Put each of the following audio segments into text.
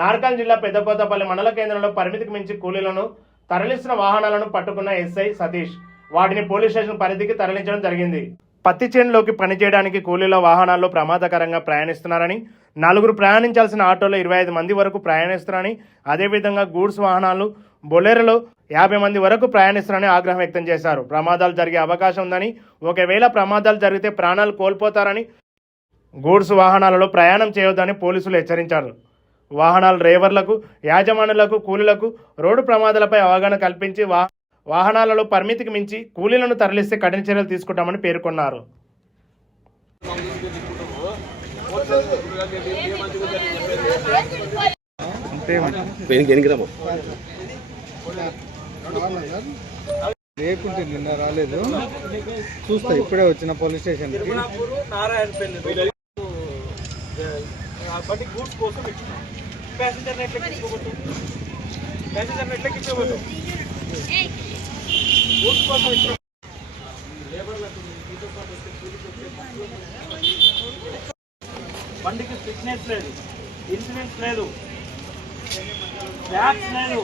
నార్కల్ జిల్లా పెద్దకోతపల్లి మండల కేంద్రంలో పరిమితికి మించి కూలీలను తరలిస్తున్న వాహనాలను పట్టుకున్న ఎస్ఐ సతీష్. వాటిని పోలీస్ స్టేషన్ పరిధికి తరలించడం జరిగింది. పత్తి చేనులోకి పనిచేయడానికి కూలీల వాహనాల్లో ప్రమాదకరంగా ప్రయాణిస్తున్నారని నలుగురు ప్రయాణించాల్సిన ఆటోలో ఇరవై ఐదు మంది వరకు ప్రయాణిస్తున్నారని అదేవిధంగా గూడ్స్ వాహనాలు బొలెరలో యాభై మంది వరకు ప్రయాణిస్తారని ఆగ్రహం వ్యక్తం చేశారు. ప్రమాదాలు జరిగే అవకాశం ఉందని ఒకవేళ ప్రమాదాలు జరిగితే ప్రాణాలు కోల్పోతారని గూడ్స్ వాహనాలలో ప్రయాణం చేయొద్దని పోలీసులు హెచ్చరించారు. వాహనాల డ్రైవర్లకు యాజమానులకు కూలీలకు రోడ్డు ప్రమాదాలపై అవగాహన కల్పించి వా వాహనాలలో పరిమితికి మించి కూలీలను తరలిస్తే కఠిన చర్యలు తీసుకుంటామని పేర్కొన్నారు. లేకుంటే నిన్న రాలేదు. చూస్తా ఇప్పుడే వచ్చిన పోలీస్ స్టేషన్ కోసం ప్యాసింజర్ ఎట్లా ఇచ్చుకోబోతు ప్యాసింజర్ ఎట్లా ఇచ్చుకోబోతు గూడ్స్ కోసం ఇచ్చినాం బండికి ఫిట్నెస్ లేదు ఇన్సూరెన్స్ లేదు ట్యాక్స్ లేదు.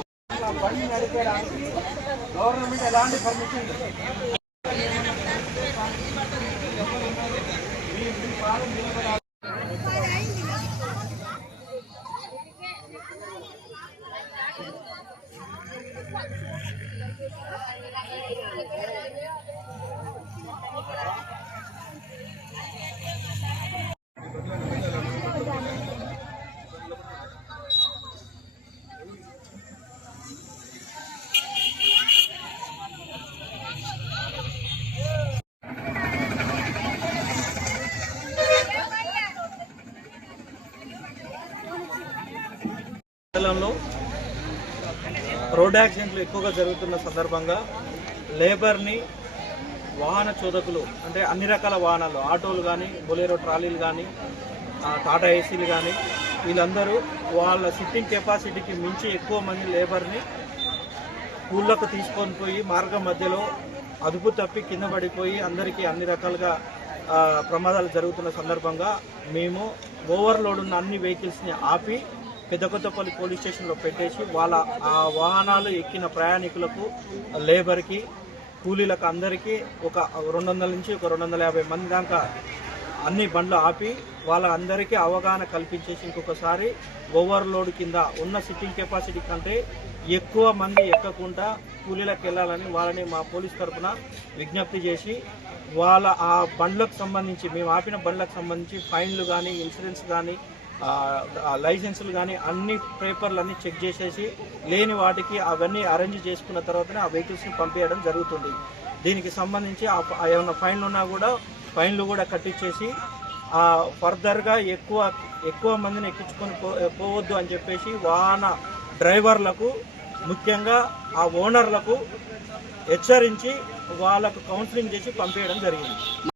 బండి నడిపేయడానికి గవర్నమెంట్ ఎలాంటి పర్మిషన్ మీ పాలన నిలబడాలి మండలంలో రోడ్ యాక్సిడెంట్లు ఎక్కువగా జరుగుతున్న సందర్భంగా లేబర్ని వాహన చోదకులు అంటే అన్ని రకాల వాహనాలు ఆటోలు కానీ బొలేరో ట్రాలీలు కానీ టాటా ఏసీలు కానీ వీళ్ళందరూ వాళ్ళ సిట్టింగ్ కెపాసిటీకి మించి ఎక్కువ మంది లేబర్ని ఊళ్ళకు తీసుకొని పోయి మార్గం మధ్యలో అదుపు తప్పి కింద పడిపోయి అందరికీ అన్ని రకాలుగా ప్రమాదాలు జరుగుతున్న సందర్భంగా మేము ఓవర్లోడ్ ఉన్న అన్ని వెహికల్స్ని ఆపి పెద్ద కొత్తపల్లి పోలీస్ స్టేషన్లో పెట్టేసి వాళ్ళ ఆ వాహనాలు ఎక్కిన ప్రయాణికులకు లేబర్కి కూలీలకు అందరికీ ఒక రెండు వందల నుంచి ఒక రెండు వందల యాభై మంది దాకా అన్ని బండ్లు ఆపి వాళ్ళ అందరికీ అవగాహన కల్పించేసి ఇంకొకసారి ఓవర్లోడ్ కింద ఉన్న సిట్టింగ్ కెపాసిటీ కంటే ఎక్కువ మంది ఎక్కకుండా కూలీలకు వెళ్ళాలని వాళ్ళని మా పోలీస్ తరఫున విజ్ఞప్తి చేసి వాళ్ళ ఆ బండ్లకు సంబంధించి మేము ఆపిన బండ్లకు సంబంధించి ఫైన్లు కానీ ఇన్సూరెన్స్ కానీ లైసెన్సులు కానీ అన్ని పేపర్లు అన్నీ చెక్ చేసేసి లేని వాటికి అవన్నీ అరేంజ్ చేసుకున్న తర్వాతనే ఆ వెహికల్స్ని పంపించడం జరుగుతుంది. దీనికి సంబంధించి ఏమైనా ఫైన్లు ఉన్నా కూడా ఫైన్లు కూడా కట్టించేసి ఫర్దర్గా ఎక్కువ ఎక్కువ మందిని ఎక్కించుకొని పో పోవద్దు అని చెప్పేసి వాహన డ్రైవర్లకు ముఖ్యంగా ఆ ఓనర్లకు హెచ్చరించి వాళ్ళకు కౌన్సిలింగ్ చేసి పంపించడం జరిగింది.